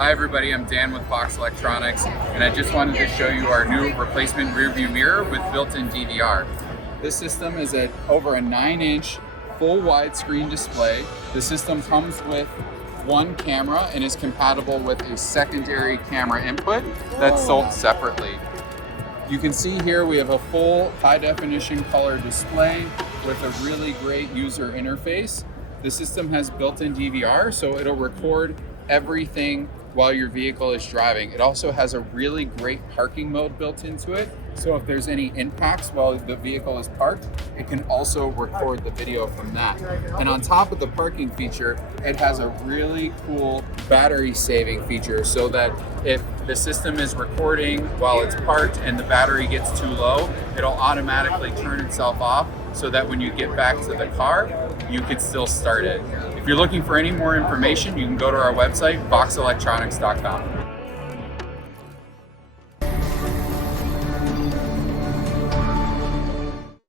Hi everybody, I'm Dan with VOXX Electronics, and I just wanted to show you our new replacement rear view mirror with built-in DVR. This system is over a 9-inch full widescreen display. The system comes with one camera and is compatible with a secondary camera input that's sold separately. You can see here we have a full high definition color display with a really great user interface. The system has built-in DVR, so it'll record everything while your vehicle is driving. It also has a really great parking mode built into it. So if there's any impacts while the vehicle is parked, it can also record the video from that. And on top of the parking feature, it has a really cool battery saving feature so that if the system is recording while it's parked and the battery gets too low, it'll automatically turn itself off so that when you get back to the car, you can still start it. If you're looking for any more information, you can go to our website, voxelectronics.com.